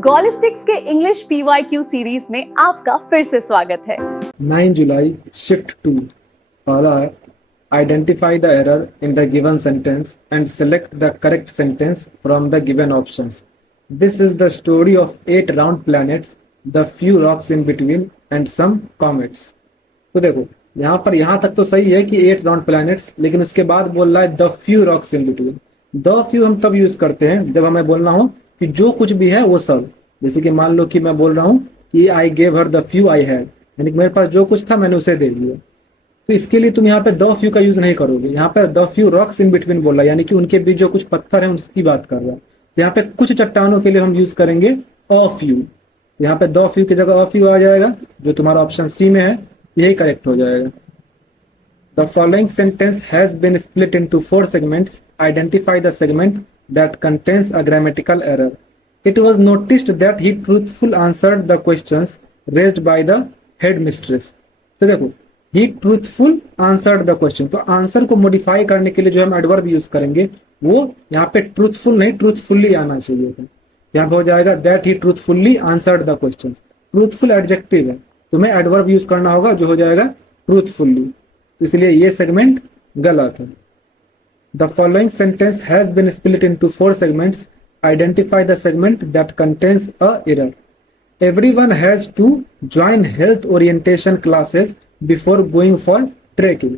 गॉलिस्टिक्स के English PYQ series में आपका फिर से स्वागत है। 9 जुलाई शिफ्ट 2 पहला है identify the error in the given sentence and select the correct sentence from the given options. This is the story of 8 round planets, the few rocks in between and some comets. तो देखो यहाँ तक तो सही है कि 8 round planets, लेकिन उसके बाद बोल रहा है the few rocks in between. The few हम तब यूज करते हैं जब हमें बोलना हो कि जो कुछ भी है वो सब। जैसे कि मान लो कि मैं बोल रहा हूँ कि I gave her the few I had, यानी कि मेरे पास जो कुछ था मैंने उसे दे दिया। तो इसके लिए तुम यहाँ पे द फ्यू का यूज नहीं करोगे। यहाँ पे the few rocks in between बोल रहा है, यानी कि उनके बीच जो कुछ पत्थर है उसकी बात कर रहा है। तो यहाँ पे कुछ चट्टानों के लिए हम यूज करेंगे अ फ्यू। यहाँ पे द फ्यू की जगह अ फ्यू आ जाएगा, जो तुम्हारा ऑप्शन सी में है, यही करेक्ट हो जाएगा। The following sentence has been split into 4 segments. Identify the segment that contains a grammatical error. It was noticed that he truthful answered the questions raised by the headmistress. तो देखो, he truthful answered the question. तो answer को modify करने के लिए जो हम adverb use करेंगे वो यहाँ पे ट्रूथफुल नहीं ट्रूथफुली आना चाहिए था। यहाँ पे हो जाएगा that he truthfully answered the questions. Truthful adjective है, तुम्हें एडवर्ब यूज करना होगा जो हो जाएगा ट्रूथफुली। तो इसलिए ये सेगमेंट गलत है। The following sentence has been split into 4 segments. Identify the segment that contains a error. Everyone has to join health orientation classes before going for trekking.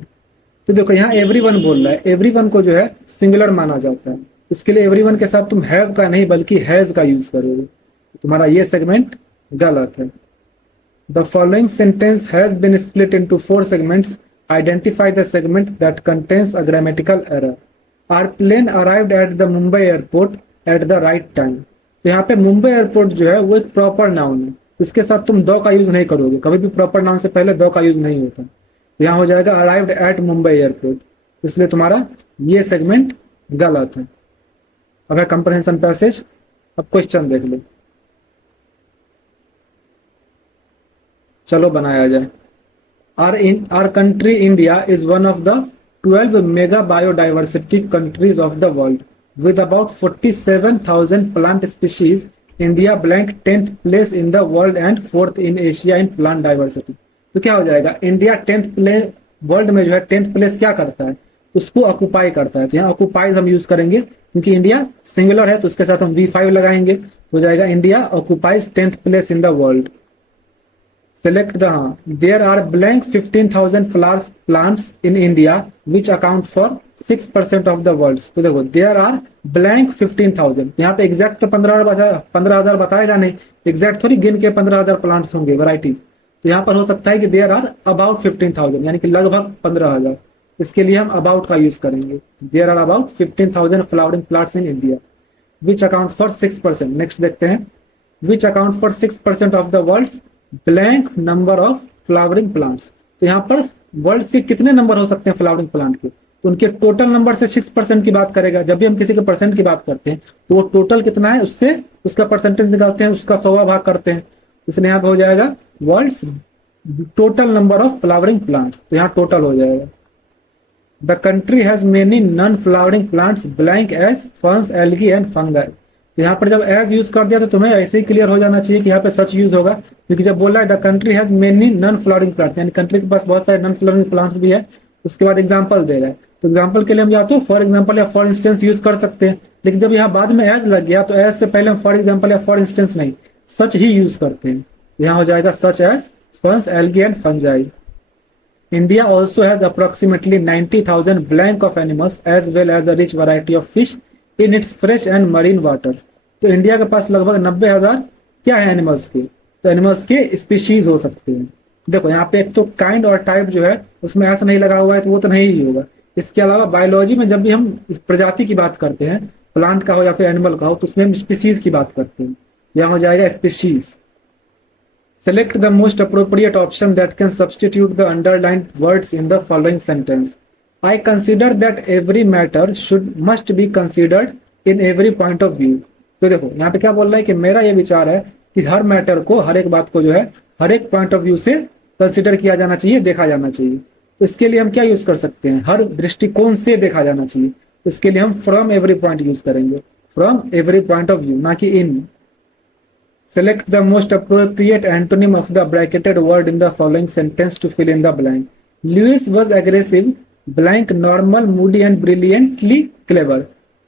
तो देखो यहाँ एवरीवन बोल रहा है, एवरीवन को जो है सिंगुलर माना जाता है, इसके लिए एवरीवन के साथ तुम हैव का नहीं बल्कि हैज का यूज करोगे। तुम्हारा ये सेगमेंट गलत है। The following sentence has been split into 4 segments. Identify the segment that contains a grammatical error. Our plane arrived at the Mumbai airport at the right time. तो यहाँ पे मुंबई एयरपोर्ट जो है वो एक प्रॉपर नाउन है, इसके साथ तुम द का यूज नहीं करोगे। कभी भी प्रॉपर नाउन से पहले द का यूज नहीं होता। तो यहाँ हो जाएगा अराइव्ड एट मुंबई एयरपोर्ट, इसलिए तुम्हारा ये सेगमेंट गलत है। अब है कंप्रहेंशन पैसेज। अब क्वेश्चन देख लो, चलो बनाया जाए। Our country India is one of the 12 mega biodiversity countries of the world with about 47,000 plant species. India blank 10th place in the world and 4th in Asia in plant diversity. तो क्या हो जाएगा, India 10th place world में जो है 10th place क्या करता है, उसको ऑक्यूपाई करता है। तो यहाँ ऑक्यूपाइज हम यूज करेंगे क्योंकि इंडिया सिंगुलर है, तो उसके साथ हम V5 लगाएंगे, हो जाएगा India occupies 10th place in the world. Select the there are blank 15,000 flowers plants in India which account for 6% of the world. तो देखो there are blank 15,000, यहाँ पे एग्जैक्ट तो 15,000 बताएगा नहीं, एग्जैक्ट थोड़ी गिन के 15,000 प्लांट्स होंगे वैराइटीज। तो यहाँ पर हो सकता है कि there are about 15,000, यानी कि लगभग 15,000। इसके लिए हम about का यूज करेंगे। there are about 15,000 flowering plants in India which account for 6%. Next देखते हैं, which account for 6% of the world's blank number of flowering plants. तो यहाँ पर वर्ल्ड के कितने नंबर हो सकते हैं फ्लावरिंग प्लांट के, तो उनके टोटल नंबर से 6% की बात करेगा। जब भी हम किसी के परसेंट की बात करते हैं तो वो टोटल कितना है उससे उसका परसेंटेज निकालते हैं, उसका 100वां भाग करते हैं। इसलिए यहाँ पे हो जाएगा world's total number of flowering plants, तो यहाँ टोटल हो जाएगा। The country has many non flowering plants blank as ferns algae and fungi. तो यहाँ पर जब एज यूज कर दिया तो तुम्हें ऐसे ही क्लियर हो जाना चाहिए कि यहाँ पे सच यूज होगा, क्योंकि जब बोला है the country has many non flowering plants, यानी कंट्री के पास बहुत सारे नॉन फ्लावरिंग प्लांट्स भी है। उसके बाद एग्जांपल दे रहा है, तो एग्जांपल के लिए हम या तो फॉर एग्जांपल या फॉर इंस्टेंस यूज कर सकते हैं, लेकिन जब यहाँ बाद में एज लग गया तो एज से पहले हम फॉर एग्जांपल या फॉर इंस्टेंस नहीं, सच ही यूज करते हैं। यहाँ हो जाएगा such as ferns algae and fungi. India also has approximately 90,000 blank of animals as well as a rich variety of fish in its fresh and marine waters. तो India के पास लगभग 90,000 क्या है एनिमल्स के, तो एनिमल्स के स्पीशीज हो सकते हैं। देखो यहाँ पे एक तो काइंड और टाइप जो है उसमें ऐसा नहीं लगा हुआ है, तो वो तो नहीं ही होगा। इसके अलावा बायोलॉजी में जब भी हम इस प्रजाति की बात करते हैं, प्लांट का हो या फिर एनिमल का हो, तो उसमें हम स्पीशीज की बात करते हैं। यहाँ हो जाएगा species. Select the most appropriate option that can substitute the underlined words in the following sentence. I consider that every matter should must be considered in every point of view. तो देखो यहाँ पे क्या बोल रहा है कि मेरा ये विचार है कि हर मैटर को, हर एक बात को जो है हर एक पॉइंट ऑफ व्यू से कंसिडर किया जाना चाहिए, देखा जाना चाहिए। तो इसके लिए हम क्या यूज कर सकते हैं, हर दृष्टिकोण से देखा जाना चाहिए। तो इसके लिए हम फ्रॉम एवरी पॉइंट यूज करेंगे, from every point of view, ना कि इन। Select the most appropriate antonym of the bracketed word in the following sentence to fill in the blank. Lewis was aggressive, blank, normal, moody and brilliantly clever.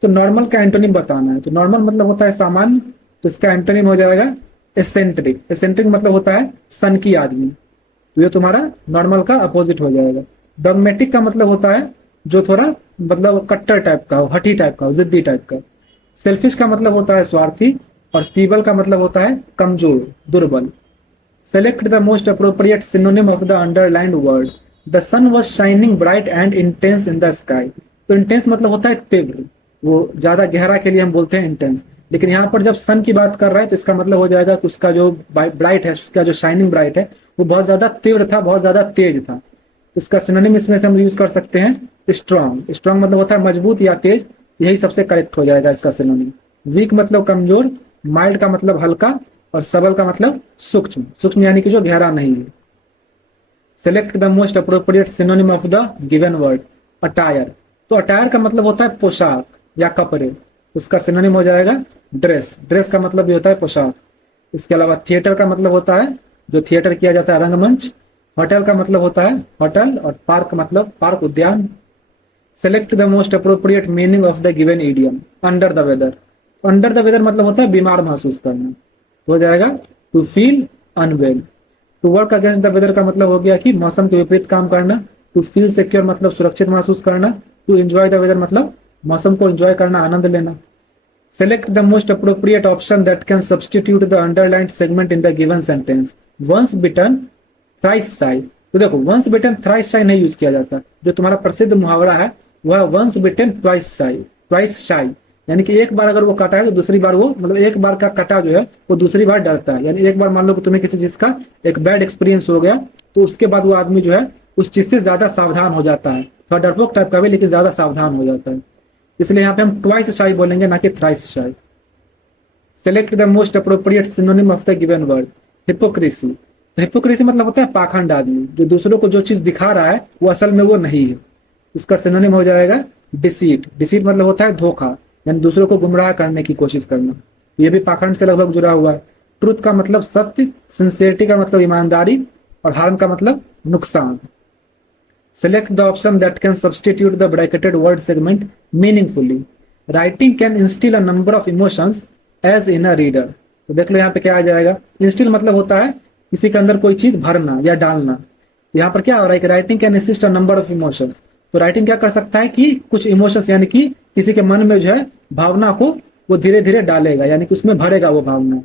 तो normal का antonym बताना है। तो normal मतलब होता है सामान्य, तो इसका एंटोनिम हो जाएगा एसेंट्रिक। एसेंट्रिक मतलब होता है सन की आदमी, तो ये तुम्हारा नॉर्मल का अपोजिट हो जाएगा। डॉगमेटिक का मतलब होता है जो थोड़ा मतलब कट्टर टाइप का हो, हठी टाइप का हो, जिद्दी टाइप का। सेल्फिश का मतलब होता है स्वार्थी, और फीबल का मतलब होता है कमजोर, दुर्बल। Select the most appropriate synonym of the underlined word. The sun was shining bright and intense in the sky. तो इंटेंस मतलब होता है तीव्र, वो ज्यादा गहरा के लिए हम बोलते हैं इंटेंस, लेकिन यहाँ पर जब सन की बात कर रहा है तो इसका मतलब हो जाएगा कि उसका जो ब्राइट है, उसका जो शाइनिंग ब्राइट है वो बहुत ज्यादा तीव्र था, बहुत ज्यादा तेज था। इसका सिनोनिम इसमें से हम यूज कर सकते हैं स्ट्रॉन्ग। स्ट्रॉन्ग मतलब होता है मजबूत या तेज, यही सबसे करेक्ट हो जाएगा इसका सिनोनिम। वीक मतलब कमजोर, माइल्ड का मतलब हल्का, और सबल का मतलब सूक्ष्म। सूक्ष्म यानी कि जो गहरा नहीं है। Select the most appropriate synonym of the given word. Attire. तो अटायर का मतलब होता है पोशाक या कपड़े, उसका सिनोनिम हो जाएगा ड्रेस। ड्रेस का मतलब भी होता है पोशाक। इसके अलावा थिएटर का मतलब होता है जो थिएटर किया जाता है, रंगमंच। होटल का मतलब होता है होटल, और पार्क का मतलब पार्क, उद्यान। Select the most appropriate meaning of the given idiom. Under the weather. Under the weather मतलब होता है बीमार महसूस करना, तो हो जाएगा to feel unwell. To work against the weather का मतलब हो गया कि मौसम के विपरीत काम करना। टू फील सिक्योर मतलब सुरक्षित महसूस करना। टू एंजॉय द वेदर मतलब मौसम को एंजॉय करना, आनंद लेना। Select the most appropriate option that can substitute the underlined segment in the given sentence. Once bitten thrice shy. तो देखो वंस बिटन थ्राइस शाई नहीं यूज किया जाता। जो तुम्हारा प्रसिद्ध मुहावरा है वह वंस बिटन ट्वाइस शाई, ट्वाइस शाई, यानी कि एक बार अगर वो कटा है तो दूसरी बार वो मतलब एक बार का कटा जो है वो दूसरी बार डरता है। यानी एक बार मान लो कि तुम्हें किसी चीज का एक बैड एक्सपीरियंस हो गया तो उसके बाद वो आदमी जो है उस चीज से ज्यादा सावधान हो जाता है, थोड़ा डरपोक टाइप का भी लेकिन ज्यादा सावधान हो जाता है। इसलिए यहाँ पे हम ट्वाइस शाई बोलेंगे, ना कि थ्राइस शाई। Select the most appropriate synonym of the given word. Hypocrisy. तो हिपोक्रेसी मतलब होता है पाखंड आदमी, जो दूसरों को जो चीज दिखा रहा है वो असल में वो नहीं है। इसका सिनोनिम हो जाएगा डिसीट। डिसीट मतलब होता है धोखा, यानी दूसरों को गुमराह करने की कोशिश करना, ये भी पाखंड से लगभग जुड़ा हुआ है। ट्रुथ का मतलब सत्य, सिंसियरिटी का मतलब ईमानदारी, और हार्म का मतलब नुकसान। Select the option that can substitute the bracketed word segment meaningfully. Writing can instil a number of emotions as in a reader. तो देख लो यहाँ पे क्या आ जाएगा। इंस्टिल मतलब होता है किसी के अंदर कोई चीज भरना या डालना। यहाँ पर क्या हो रहा है कि writing can instil a number of emotions. तो राइटिंग क्या कर सकता है कि कुछ इमोशंस यानी कि किसी के मन में जो है भावना को वो धीरे धीरे डालेगा, यानी कि उसमें भरेगा वो भावना।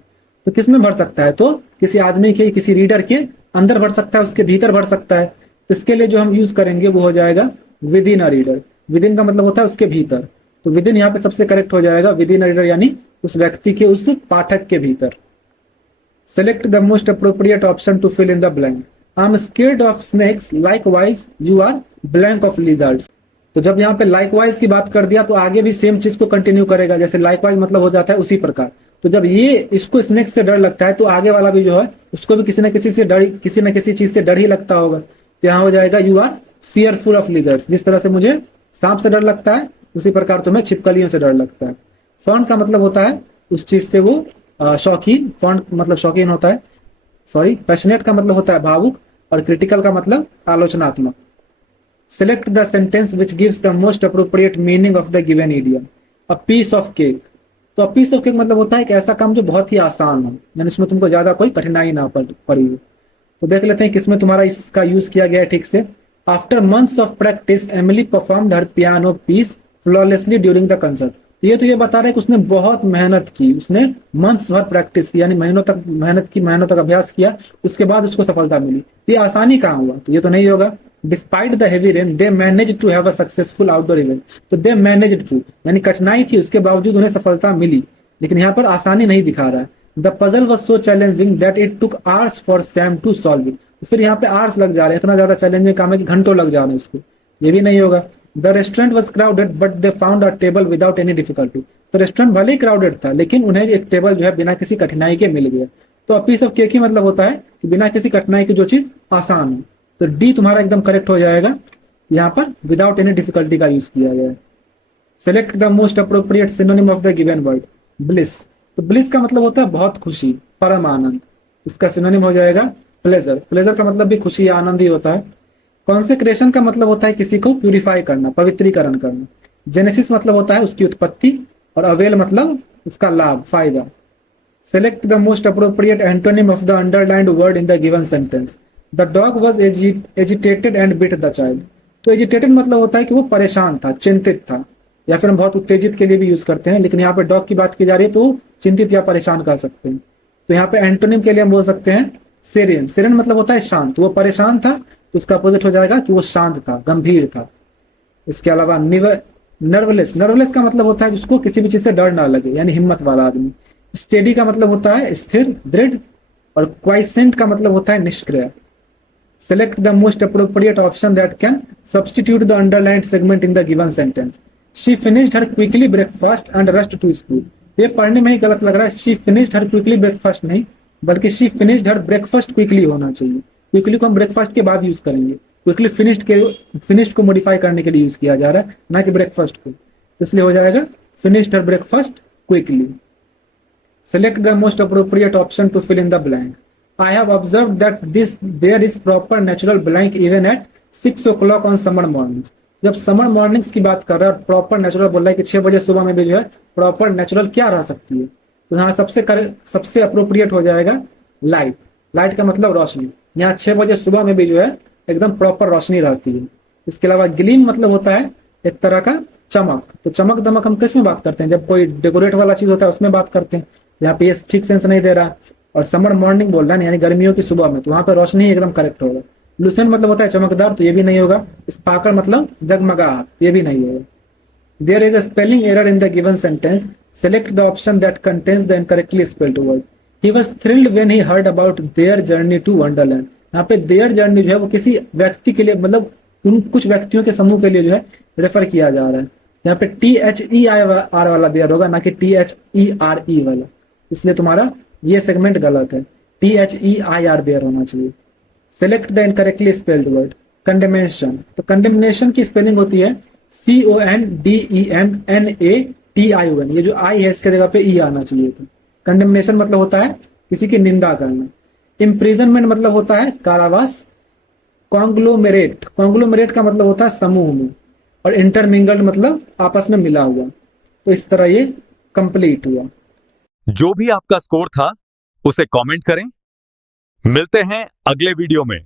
तो किस में भर सकता है? तो किसी आदमी के, किसी रीडर के अंदर भर सकता है, उसके भीतर भर सकता है। तो इसके लिए जो हम यूज करेंगे वो हो जाएगा with in a reader. With in का मतलब होता है उसके भीतर, तो विद इन यहाँ पे सबसे करेक्ट हो जाएगा विद इन अ रीडर, यानी उस व्यक्ति के, उस पाठक के भीतर। Select the most appropriate option to fill in the blank. I am scared of snakes, likewise you are blank of lizards. तो जब यहाँ पे लाइकवाइज की बात कर दिया तो आगे भी सेम चीज को कंटिन्यू करेगा, जैसे लाइकवाइज मतलब हो जाता है उसी प्रकार। तो जब ये इसको स्नेक से डर लगता है तो आगे वाला भी जो है उसको भी किसी न किसी से डर, किसी न किसी चीज से डर ही लगता होगा। तो यहाँ हो जाएगा you are fearful of lizards. जिस तरह से मुझे सांप से डर लगता है उसी प्रकार तुम्हें छिपकलियों से डर लगता है। फॉन्ट का मतलब होता है उस चीज से वो शौकीन, फॉन्ट मतलब शौकीन होता है, सॉरी। पैशनेट का मतलब होता है भावुक, और क्रिटिकल का मतलब आलोचनात्मक। Select the sentence which gives the most appropriate meaning of the given idiom. A piece of cake. तो अ पीस ऑफ केक मतलब होता है कि ऐसा काम जो बहुत ही आसान हो, यानी उसमें तुमको ज्यादा कोई कठिनाई ना पड़ी हो। तो देख लेते हैं किसमें तुम्हारा इसका यूज किया गया है ठीक से। After months of practice Emily performed her piano piece flawlessly during the concert. ये तो ये बता रहा है कि उसने बहुत मेहनत की, उसने मंथ्स भर प्रैक्टिस की, यानी महीनों तक मेहनत की, महीनों तक अभ्यास किया, उसके बाद उसको सफलता मिली। ये आसानी कहाँ हुआ? तो ये तो नहीं होगा। Despite the heavy rain they manage to have a successful outdoor event. तो दे मैनेज टू यानी कठिनाई थी, उसके बावजूद उन्हें सफलता मिली, लेकिन यहाँ पर आसानी नहीं दिखा रहा है। The puzzle was so challenging that it took hours for Sam to solve it. तो फिर यहाँ पे आवर्स लग जा रहे हैं, इतना ज्यादा चैलेंजिंग काम है कि घंटों लग जा रहे हैं उसको। ये भी नहीं होगा। The restaurant was crowded but they found a table without any difficulty. तो रेस्टोरेंट भले ही क्राउडेड था लेकिन उन्हें एक टेबल जो है बिना किसी कठिनाई के मिल गया। तो अ पीस ऑफ केक ही मतलब होता है कि बिना किसी कठिनाई की जो चीज आसान हो। तो डी तुम्हारा एकदम करेक्ट हो जाएगा, यहाँ पर विदाउट एनी डिफिकल्टी का यूज किया गया है। Select the most appropriate synonym of the given word. Bliss. तो ब्लिस का मतलब होता है बहुत खुशी, परम आनंद। इसका सिनोनिम हो जाएगा प्लेजर। प्लेजर का मतलब भी खुशी या आनंद ही होता है। कॉन्सेक्रेशन का मतलब होता है किसी को प्यूरिफाई करना, पवित्रीकरण करना। जेनेसिस मतलब होता है उसकी उत्पत्ति, और अवेल मतलब उसका लाभ, फायदा। Select the most appropriate antonym of the underlined word in the given sentence. The dog was agitated and bit the child. तो एजिटेटेड मतलब होता है कि वो परेशान था, चिंतित था, या फिर हम बहुत उत्तेजित के लिए भी यूज करते हैं, लेकिन यहाँ पे डॉग की बात की जा रही है तो चिंतित या परेशान कर सकते हैं। तो यहाँ पे एंटोनिम के लिए हम बोल सकते हैं सेरियन। सेरियन मतलब होता है शांत। वो परेशान था तो उसका अपोजिट हो जाएगा कि वो शांत था, गंभीर था। इसके अलावा नर्वलेस। नर्वलेस का मतलब होता है जिसको किसी भी चीज से डर ना लगे, यानी हिम्मत वाला आदमी। स्टेडी का मतलब होता है स्थिर, दृढ़। और क्वाइसेंट का मतलब होता है निष्क्रिय। Select the most appropriate option that can substitute the underlined segment in the given sentence. She finished her quickly breakfast and rushed to school. ये पढ़ने में ही गलत लग रहा है। She finished her quickly breakfast नहीं, बल्कि she finished her breakfast quickly होना चाहिए। क्विकली को हम ब्रेकफास्ट के बाद यूज करेंगे। क्विकली फिनिश्ड को मॉडिफाई करने के लिए यूज किया जा रहा है, ना कि ब्रेकफास्ट को। इसलिए हो जाएगा finished her breakfast quickly. Select the most appropriate option to fill in the blank. I have observed that there is proper natural blank even at 6 o'clock on summer mornings। जब समर मॉर्निंग्स की बात कर रहा है, proper natural बोल रहा है कि 6 बजे सुबह में भी जो है प्रॉपर नेचुरल क्या रह सकती है, तो यहाँ सबसे अप्रोप्रिएट हो जाएगा लाइट। लाइट का मतलब रोशनी। यहाँ 6 बजे सुबह में भी जो है एकदम प्रॉपर रोशनी रहती है। इसके अलावा ग्लीम मतलब होता है एक तरह का चमक। तो चमक दमक हम किस में बात करते हैं? जब कोई डेकोरेट वाला चीज होता है उसमें बात करते हैं। यहाँ पे ये ठीक सेंस नहीं दे रहा। और समर मॉर्निंग बोल रहा है यानी गर्मियों की सुबह में, तो वहां पर रोशनी ही एकदम करेक्ट होगा। लुसेंट मतलब होता है चमकदार, तो ये भी नहीं होगा। स्पार्कल मतलब जगमगाहट, ये भी नहीं होगा। There is a spelling error in the given sentence. Select the option that contains the incorrectly spelled word. He was thrilled when he heard about their journey to wonderland. यहाँ पे देयर जर्नी जो है वो किसी व्यक्ति के लिए, मतलब उन कुछ व्यक्तियों के समूह के लिए जो है रेफर किया जा रहा है। यहाँ पे THEIR वाला देयर होगा, ना कि THERE वाला। इसलिए तुम्हारा ये सेगमेंट गलत है। THEIR देयर होना चाहिए। Select the incorrectly spelled word. Condemnation. तो कंडेमनेशन की स्पेलिंग होती है CONDEMNATION। ये जो आई है इसके जगह पे ई आना चाहिए था। कंडेमनेशन मतलब होता है किसी की निंदा करना। इम्प्रिजनमेंट मतलब होता है कारावास। कॉन्ग्लोमेरेट। कॉन्ग्लोमेरेट का मतलब होता है समूह में। और इंटरमिंगल्ड मतलब आपस में मिला हुआ। तो इस तरह ये कंप्लीट हुआ। जो भी आपका स्कोर था उसे कमेंट करें। मिलते हैं अगले वीडियो में।